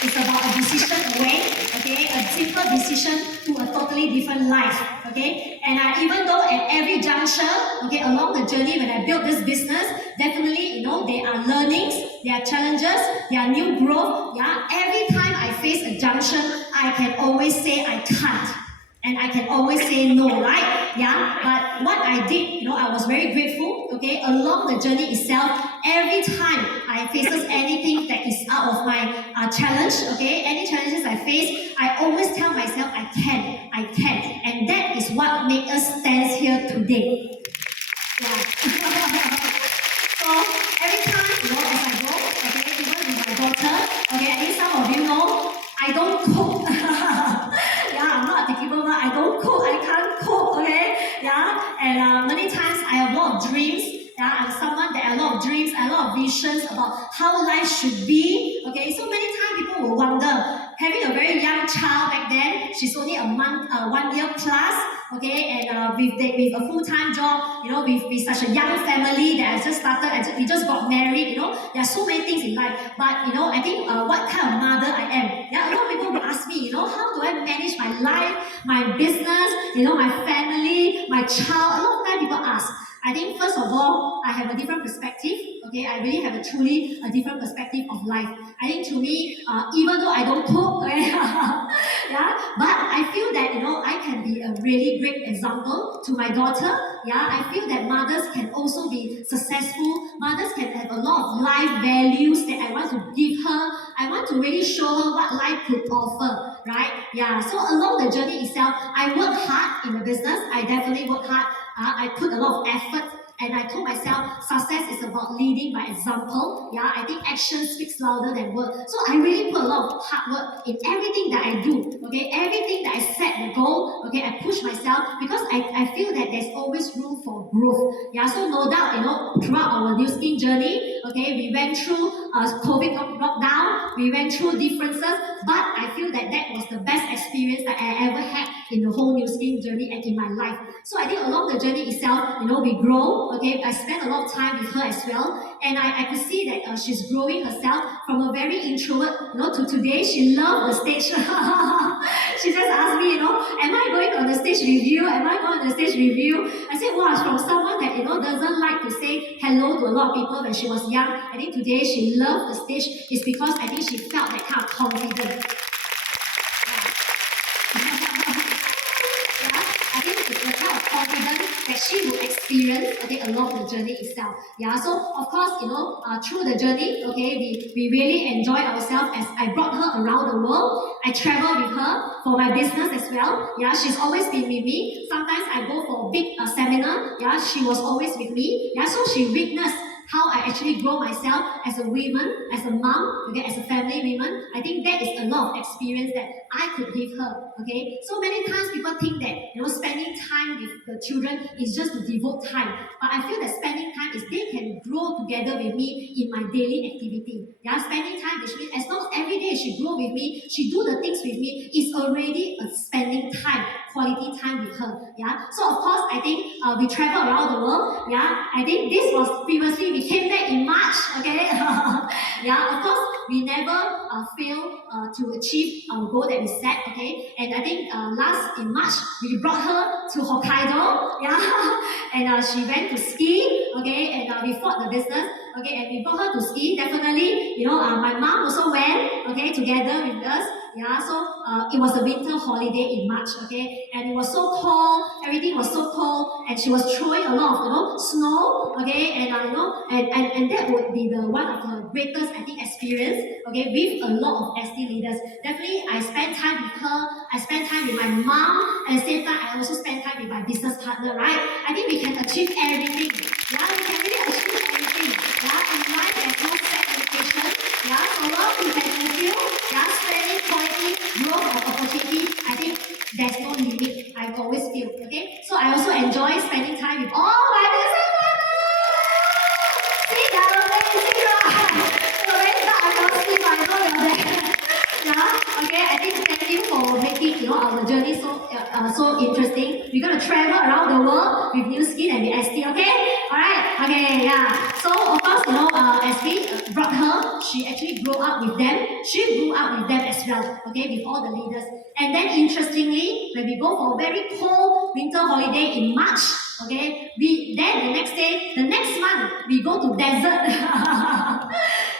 It's about a decision away, okay? A simple decision to a totally different life, okay? And even though at every juncture, okay, along the journey when I built this business, definitely, there are learnings, there are challenges, there are new growth, yeah? Every time I face a junction, I can always say I can't. And I can always say no, right? Yeah. But what I did, I was very grateful. Okay, along the journey itself, every time I faces anything that is out of my challenge, okay, any challenges I face, I always tell myself I can, and that is what makes us stand here today. Yeah. So every time, as I go, okay, even with my daughter, okay, I think some of you know, I don't cook. Yeah, I'm not a giver, I don't cook, I can't cook, okay? Yeah, and many times I have a lot of dreams. Yeah, I'm someone that has a lot of dreams, a lot of visions about how life should be. Okay, so many times people will wonder, having a very young child back then, she's only a month, 1 year plus, okay, and with a full-time job, with such a young family that I just started, we just got married, there are so many things in life, but I think what kind of mother I am. Yeah, a lot of people will ask me, how do I manage my life, my business, my family, my child. A lot of times people ask. I think first of all, I have a different perspective. Okay, I really have a truly a different perspective of life. I think to me, even though I don't cook, okay, yeah, but I feel that I can be a really great example to my daughter. Yeah, I feel that mothers can also be successful. Mothers can have a lot of life values that I want to give her. I want to really show her what life could offer, right? Yeah. So along the journey itself, I work hard in the business. I definitely work hard. I put a lot of effort, and I told myself success is about leading by example. Yeah, I think action speaks louder than words. So I really put a lot of hard work in everything that I do. Okay, everything that I set the goal. Okay, I push myself because I feel that there's always room for growth. Yeah, so no doubt, throughout our new skin journey, okay, we went through COVID lockdown, we went through differences, but I feel that was the best experience that I ever had in the whole new skin journey and in my life. So I think along the journey itself, we grow. Okay, I spent a lot of time with her as well, and I could see that she's growing herself from a very introvert, to today she loves the stage. She just asked me, am I going on the stage review? Am I going on the stage review? I said, wow, from someone that doesn't like to say hello to a lot of people when she was young. I think today she loved the stage is because I think she felt that kind of confidence. I think it's the kind of confidence that she will experience, okay, along the journey itself. Yeah, so of course, through the journey, okay, we really enjoy ourselves as I brought her around the world. I travel with her for my business as well. Yeah, she's always been with me. Sometimes I go for a big seminar. Yeah, she was always with me. Yeah, so she witnessed how I actually grow myself as a woman, as a mom, okay, as a family woman. I think that is a lot of experience that I could give her. Okay, so many times people think that spending time with the children is just to devote time, but I feel that spending time is they can grow together with me in my daily activity. Yeah, spending time with me, as long as every day she grow with me, she do the things with me, is already a spending time, quality time with her. Yeah, so of course I think we travel around the world. Yeah, I think this was previously we came back in March. Okay, yeah, of course we never fail to achieve our goal that we set. Okay, and I think last in March we brought her to Hokkaido. Yeah, and she went to ski. Okay, and we fought the business. Okay, and we brought her to ski. Definitely, my mom also went. Okay, together with us. Yeah, so it was a winter holiday in March, okay, and it was so cold, everything was so cold, and she was throwing a lot of, snow, okay, and and that would be the one of the greatest, I think, experience, okay, with a lot of ST leaders. Definitely, I spent time with her, I spent time with my mom, and at the same time, I also spent time with my business partner, right? I think we can achieve everything, yeah, we can really achieve everything, yeah, in life there's no set limitation, yeah, so long we can fulfill, yeah, spending quality, growth of opportunity, I think there's no limit, I always feel, okay? So I also enjoy spending time with all my business partners! See, they're amazing, right? So when I don't sleep, I know you're there. Yeah, okay, I think thank you for making, our journey so interesting. We're going to travel around the world with New Skin and with ST, okay? Alright, Okay, yeah. So of course, as we brought her, she actually grew up with them. She grew up with them as well. Okay, with all the leaders. And then interestingly, when we go for a very cold winter holiday in March, okay, we then the next day, the next month, we go to desert.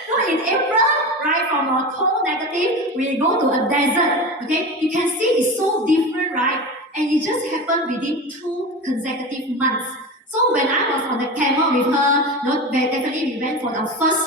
So in April, right, from a cold negative, we go to a desert. Okay, you can see it's so different, right? And it just happened within 2 consecutive months. So when I was on the camel with her, definitely we went for our first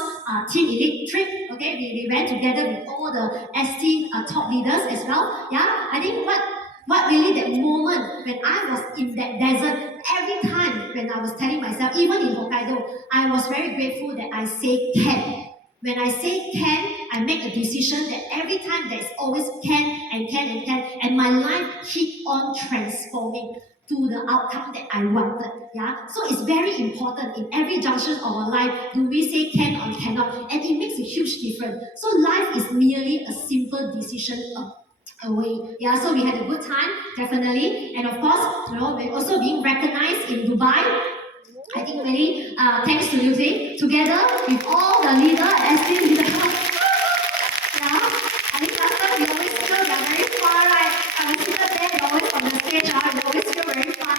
team elite trip. Okay, we went together with all the ST top leaders as well. Yeah, I think what really that moment when I was in that desert, every time when I was telling myself, even in Hokkaido, I was very grateful that I say can. When I say can, I make a decision that every time there's always can and can and can, and my life keep on transforming to the outcome that I wanted. Yeah. So it's very important in every junction of our life. Do we say can or cannot? And it makes a huge difference. So life is merely a simple decision away. Yeah. So we had a good time, definitely, and of course, we're also being recognized in Dubai. I think really thanks to Lucy, together with all the leaders, SC leaders. Yeah, I think last time we always feel we are very far, right? And when we sit there, we always on the stage, right? We always feel very far,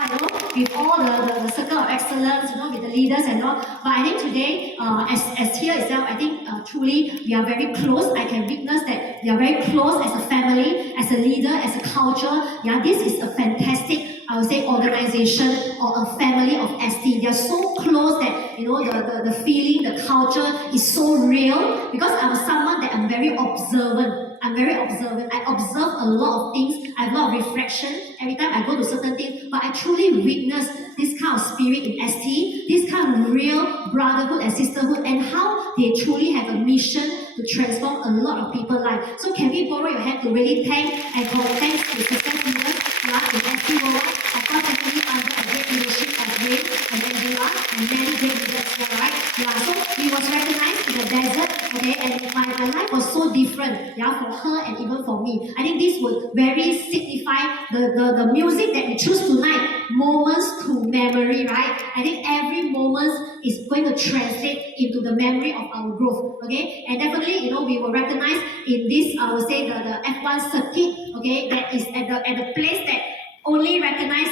with all the circle of excellence, with the leaders and all. But I think today, as here itself, I think truly we are very close. I can witness that we are very close as a family, as a leader, as a culture. Yeah, this is a fantastic, I would say, organization or a family of ST. They are so close that the feeling, the culture is so real. Because I'm someone that I'm very observant. I'm very observant. I observe a lot of things. I have a lot of reflection every time I go to certain things. But I truly witness this kind of spirit in ST, this kind of real brotherhood and sisterhood, and how they truly have a mission to transform a lot of people's lives. So can we borrow your hand to really thank and call thanks to success leaders in ST Worldwide? Of course, definitely under the great leadership of Wayne and Angela and many great leaders there, right? Yeah, so he was recognized in the desert, okay, and my life was so different, yeah, for her and even for me. I think this would very signify the music that we choose tonight, moments to memory, right? I think every moment is going to translate into the memory of our growth, okay? And definitely, we were recognized in this, I would say, the F1 circuit, okay, that is at the place that only recognize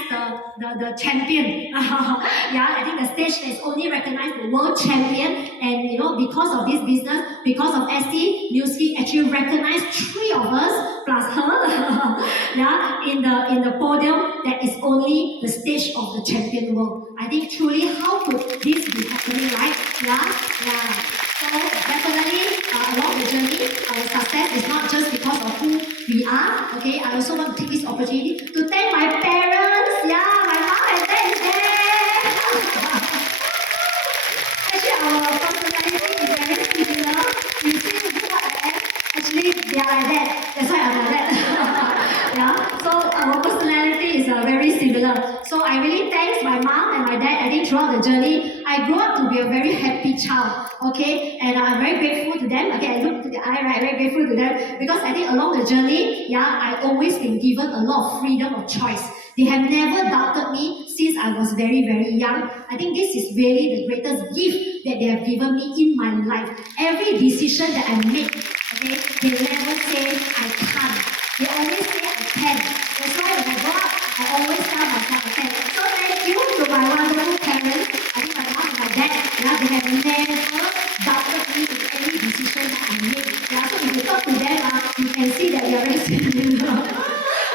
the champion. Yeah, I think the stage is only recognize the world champion, and because of this business, because of ST, Newsfeed actually recognized 3 of us plus her. Yeah, in the podium that is only the stage of the champion world. I think truly, how could this be happening, right? Yeah. So definitely along the journey, our success is not just because of who we are. Okay, I also want to take this opportunity to thank my parents. Yeah, my mom and dad is there. Actually, our personality is very similar. You see who I am. Actually, they are like that. That's why I'm like that. Yeah. So our personality is very similar. So I really thanks my mom and my dad. I think throughout the journey, I grew up to be a very happy child. Okay, and I'm very grateful to them. Okay, I look to the eye, right? Very grateful to them because I think along the journey, yeah, I always been given a lot of freedom of choice. They have never doubted me since I was very, very young. I think this is really the greatest gift that they have given me in my life. Every decision that I make, okay, they never say I can't. They always say I can. That's why when I go up, I always tell myself I can. So thank you to my wonderful parents. I think my mom and my dad, yeah, they have never doubted me in any decision that I make. Yeah, so if you talk to them, you can see that they are very similar.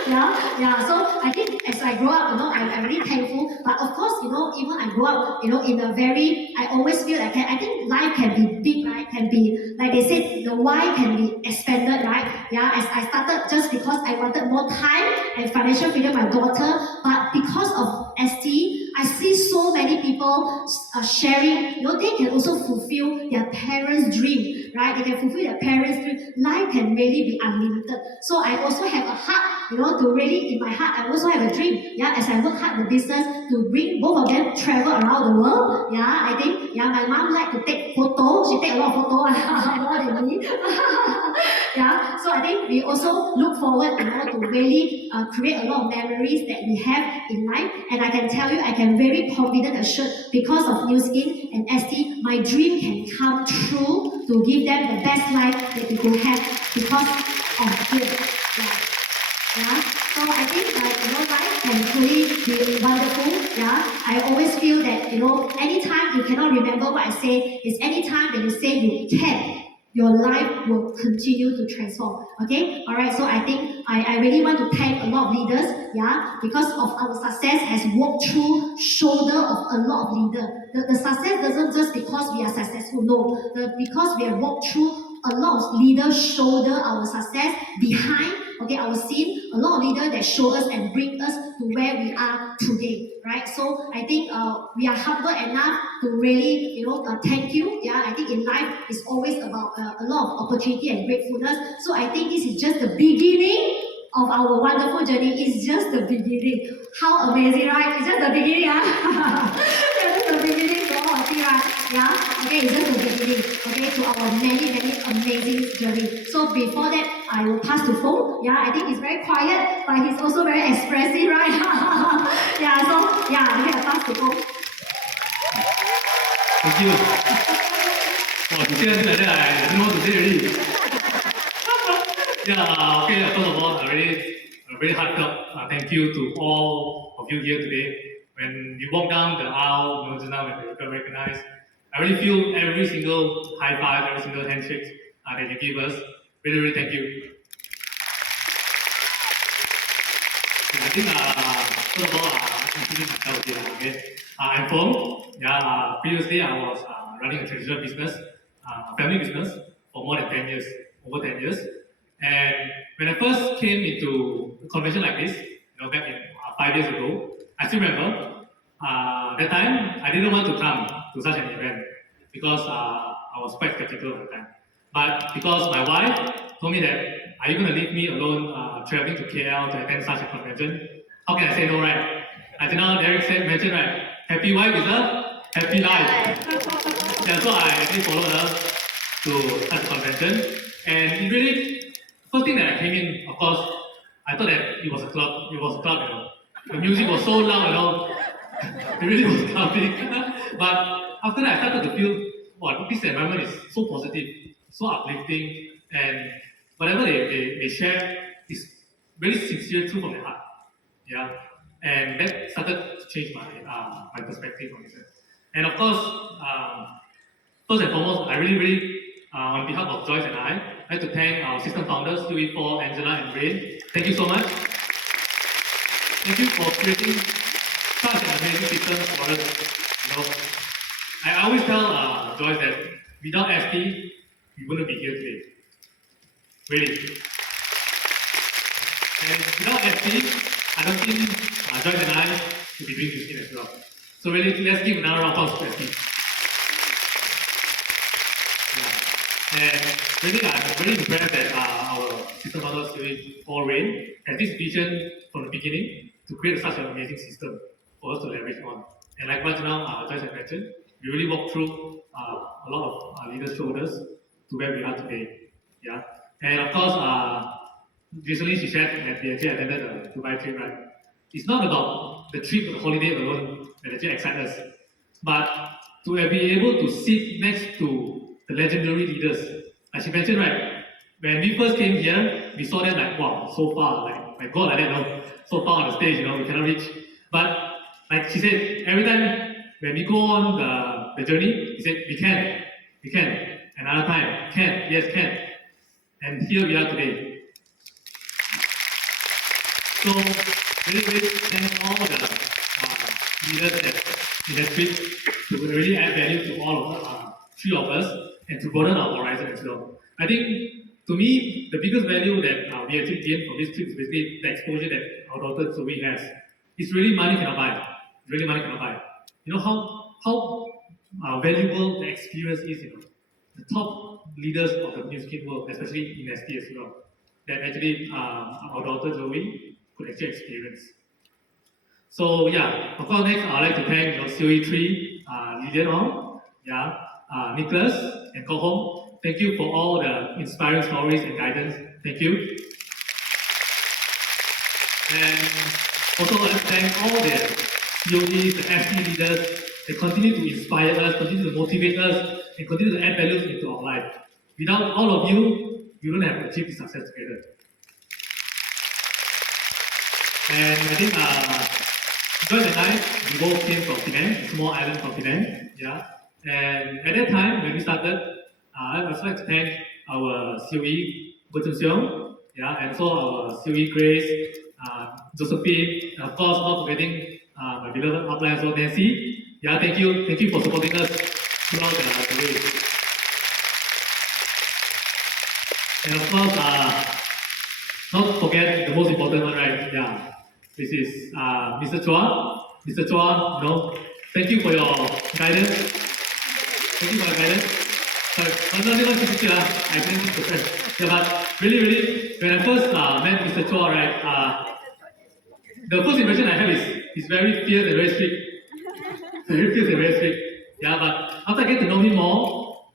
Yeah. So I think as I grow up, I'm really thankful. But of course, even I grow up, in a very, I always feel like I think life can be big, right? Can be like they said, the why can be expanded, right? Yeah. As I started just because I wanted more time and financial freedom, my daughter, but because of ST, I see so many people sharing. They can also fulfill their parents' dream, right? They can fulfill their parents' dream. Life can really be unlimited. So I also have a heart, to really, in my heart, I also have a dream. Yeah, as I work hard in the business to bring both of them travel around the world. Yeah, I think, my mom like to take photos. She take a lot of photos more than me. Yeah, so I think think we also look forward, to really create a lot of memories that we have in life. And I can tell you, I can very confident assured because of New Skin and ST, my dream can come true to give them the best life that they could have because of this. Yeah. So I think life can truly be wonderful. Yeah. I always feel that anytime you cannot remember what I say, is anytime that you say you can, your life will continue to transform. Okay? Alright, so I think I really want to thank a lot of leaders, yeah, because of our success has walked through shoulder of a lot of leaders. The success doesn't just because we are successful, no. Because we have walked through a lot of leaders shoulder our success behind, okay, our scene, a lot of leaders that show us and bring us to where we are today, right? So I think we are humble enough to really, thank you. Yeah, I think in life it's always about a lot of opportunity and gratefulness. So I think this is just the beginning of our wonderful journey. It's just the beginning. How amazing, right? It's just the beginning, it's just the beginning for all of you, right? Yeah, okay, it's just the beginning, okay, to our many, many amazing journey. So before that, I will pass to Fung. Yeah, I think he's very quiet, but he's also very expressive, right? Yeah, so, yeah, okay, I pass to Fung. Thank you. Oh, you say like that, I don't know what to say already. Yeah, okay, first of all, a very heartfelt thank you to all of you here today. When you walk down the aisle, just now when you got recognized, I really feel every single high five, every single handshake that you give us. Really, really thank you. I think, first of all, introduce myself here, okay? I'm Fung. Yeah, previously I was running a traditional business, a family business, for more than 10 years, over 10 years. And when I first came into a convention like this, back in 5 years ago, I still remember, that time I didn't want to come to such an event because I was quite skeptical at the time. But because my wife told me that, are you going to leave me alone traveling to KL to attend such a convention? How can I say no, right? As now Derek mentioned, right? Happy wife is a happy life. Yeah, so I actually followed her to such a convention. And it really, first thing that I came in, of course, I thought that it was a club. It was a club, The music was so loud, It really was clubbing. But after that, I started to feel, wow, this environment is so positive, so uplifting, and whatever they share is very sincere, true from their heart. Yeah, and that started to change my perspective on this. And of course, first and foremost, I really, on behalf of Joyce and I'd like to thank our system founders, Huey, Paul, Angela, and Rain. Thank you so much. Thank you for creating such an amazing system for us. I always tell Joyce that without ST, we wouldn't be here today. Really. And without ST, I don't think Joyce and I should be doing this as well. So really, let's give another round of applause to ST. And really, I'm very impressed that our system founders, Paul Rain, has this vision from the beginning to create such an amazing system for us to leverage on. And like what now Joyce had mentioned, we really walked through a lot of leaders' shoulders to where we are today. Yeah. And of course, recently she shared that we actually attended the Dubai trip, right? It's not about the trip or the holiday alone that actually excites us, but to be able to sit next to the legendary leaders. Like she mentioned, right? When we first came here, we saw them like, wow, so far, like God, like that, so far on the stage, we cannot reach. But like she said, every time when we go on the journey, we said, we can. Another time, can, yes, can. And here we are today. So, really thank all the leaders that in the trip to really add value to all of three of us and to broaden our horizon as well. I think, to me, the biggest value that we actually gained from this trip is basically the exposure that our daughter Zoe has. It's really money cannot buy. Really money cannot buy. You know how valuable the experience is, The top leaders of the music world, especially in ST as well, that actually our daughter Zoe could actually experience. So yeah, of course next I'd like to thank COE3, Lilian Ong, Nicholas and Go Home Thank you for all the inspiring stories and guidance. Thank you. And also, I want to thank all the COEs, the FT leaders. They continue to inspire us, continue to motivate us, and continue to add values into our life. Without all of you, you don't have achieved this success together. And I think Joyce and I, we both came from Penang, a small island from Penang. Yeah. And at that time, when we started, I would like to thank our COE, Gochun Seong, yeah, and also our COE Grace, Josephine, and of course, not forgetting my beloved upline, so Nancy. Yeah, thank you for supporting us throughout the way. And of course, not forget the most important one, right? Yeah, this is Mr. Chua. Mr. Chua, thank you for your guidance. Thank you for your guidance. Sorry, I'm not even picture. I didn't think the friend. Yeah, but really, when I first met Mr. Chua, right, the first impression I have is he's very fierce and very strict. Very fierce and very strict. Yeah, but after I get to know him more,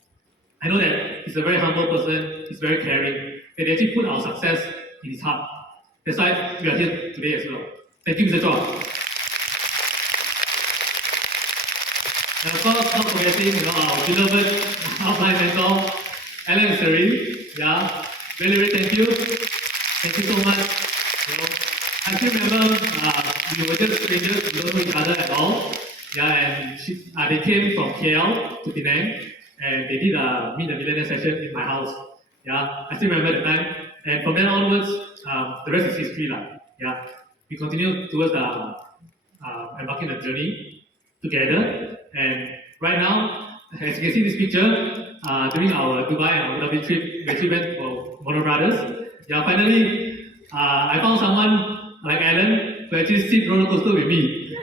I know that he's a very humble person, he's very caring, and he actually put our success in his heart. That's why we are here today as well. Thank you, Mr. Chua. And of course, not forgetting, our beloved outline mentor, Alan Serene. Yeah, really, really thank you. Thank you so much. I still remember we were just strangers, we don't know each other at all. Yeah, and they came from KL to Penang, and they did a Meet the Millionaire session in my house. Yeah, I still remember the time. And from then onwards, the rest is history. Yeah, we continue towards embarking the journey together. And right now, as you can see in this picture, during our Dubai and Abu Dhabi trip, we actually went for Mono Brothers. Yeah, finally, I found someone like Alan who actually sit roller coaster with me.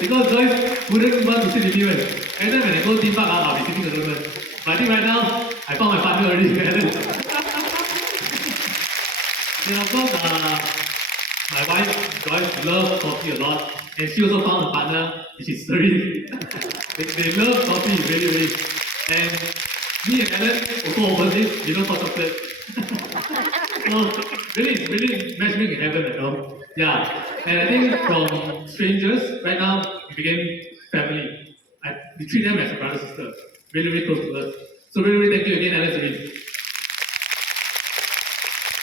Because Joyce wouldn't want to sit with me when every time when I go theme park, I'll be sitting alone. But I think right now, I found my partner already, Alan. And of course, my wife, Joyce, loves coffee a lot. And she also found a partner, which is Serene. they love coffee, really, really. And me and Alan also opposite, we love hot chocolate. So, really matchmaking in heaven, Yeah. And I think from strangers, right now, we became family. We treat them as a brother sister. Really, really close to us. So really thank you again, Alan Serene.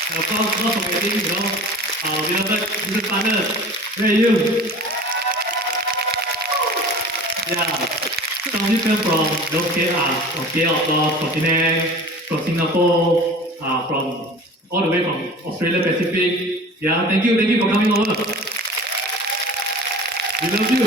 And of course, not forgetting, our beloved business partners. Where are you? Yeah. Some of you come from KL, of course, from Penang, from Singapore, from all the way from Australia Pacific. Yeah, thank you for coming over. We love you.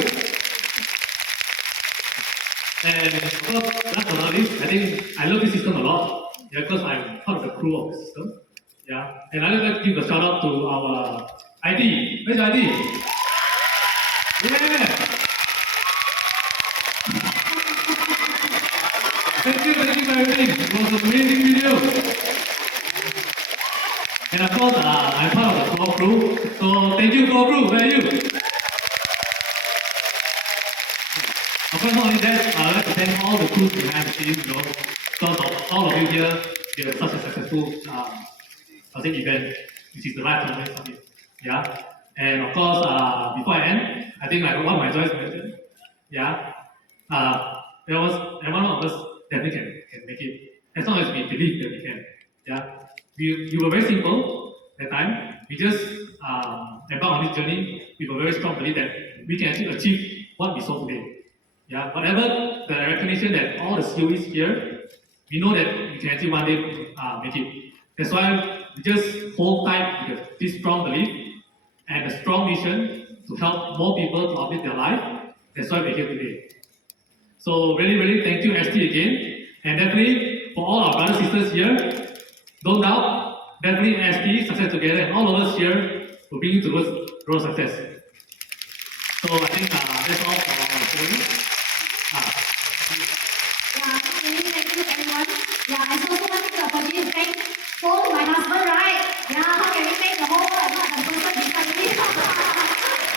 And of course, last but not least, I think I love this system a lot. Yeah, because I'm part of the crew of the system. Yeah, and I'd like to give a shout out to our ID. Where's ID? Yeah. Thank you for everything. It was an amazing video. And of course, I'm part of the core crew. So thank you, core crew. Where are you? Of course, not only that, I'd like to thank all the crews behind the scenes. Because of all of you here, we have such a successful event, which is the Live Company Summit. Yeah. And of course, before I end, I think like what my Joyce mentioned. Yeah. One of us definitely can make it, as long as we believe that we can. Yeah. We were very simple that time. We just embarked on this journey with a very strong belief that we can actually achieve what we saw today. Yeah. Whatever the recognition that all the COEs here, we know that we can actually one day make it. That's why we just hold tight with this strong belief and a strong mission to help more people to uplift their life. That's why we're here today. So really thank you ST again. And definitely for all our brothers and sisters here, don't doubt, definitely ST, success together, and all of us here will bring you towards road success. So I think that's all for our story. Yeah, really thank you everyone. Yeah, I also want to opportunity to thank Fung, my husband, right? Yeah, how can we make the whole world and not the person beside me?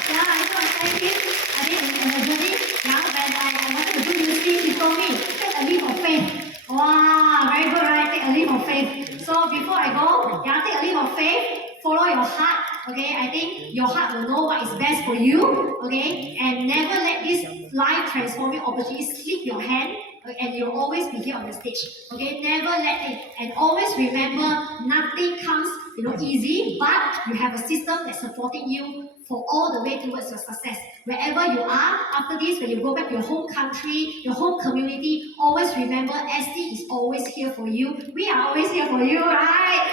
Yeah, I just want to thank him. I mean, in the journey, yeah, when I wanted to do music, he told me, take a leap of faith. Wow. before I go, yeah, take a leap of faith, follow your heart, okay? I think your heart will know what is best for you, okay? And never let this life transforming opportunity slip your hand, okay? And you'll always be here on the stage, okay? Never let it, and always remember, nothing comes, easy, but you have a system that's supporting you for all the way towards your success. Wherever you are, after this, when you go back to your home country, your home community, always remember, SD is always here for you. We are always here for you, right?